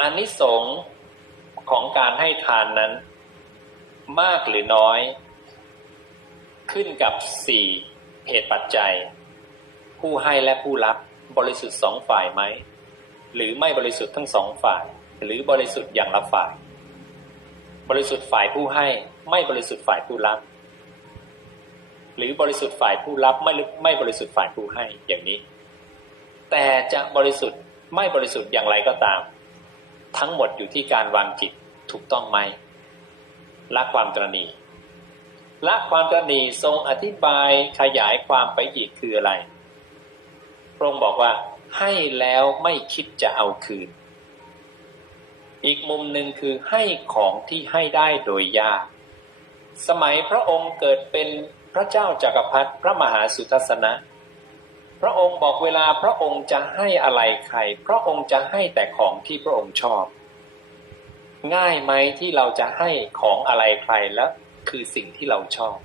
อานิสงส์ของการให้ทานนั้น มากหรือน้อย ขึ้นกับสี่เหตุปัจจัย ผู้ให้และผู้รับบริสุทธิ์สองฝ่ายไหม หรือไม่บริสุทธิ์ทั้งสองฝ่าย หรือบริสุทธิ์อย่างละฝ่าย บริสุทธิ์ฝ่ายผู้ให้ไม่บริสุทธิ์ฝ่ายผู้รับ หรือบริสุทธิ์ฝ่ายผู้รับไม่ไม่บริสุทธิ์ฝ่ายผู้ให้อย่างนี้ แต่จะบริสุทธิ์ไม่บริสุทธิ์อย่างไรก็ตาม ทั้งหมดอยู่ที่การวางจิตถูกต้องไหมละความตรณีละความตรณีทรงอธิบายขยายความไปอีกคืออะไรพระองค์บอกว่าให้แล้วไม่คิดจะเอาคืน อีกมุมหนึ่งคือให้ของที่ให้ได้โดยยาก สมัยพระองค์เกิดเป็นพระเจ้าจากักรพรรดิพระมหาสุทัศนะ ระองค์บอกเวลาพระองค์จะให้อะไรใคร พระองค์จะให้แต่ของที่พระองค์ชอบ ง่ายไหมที่เราจะให้ของอะไรใครแล้วคือสิ่งที่เราชอบ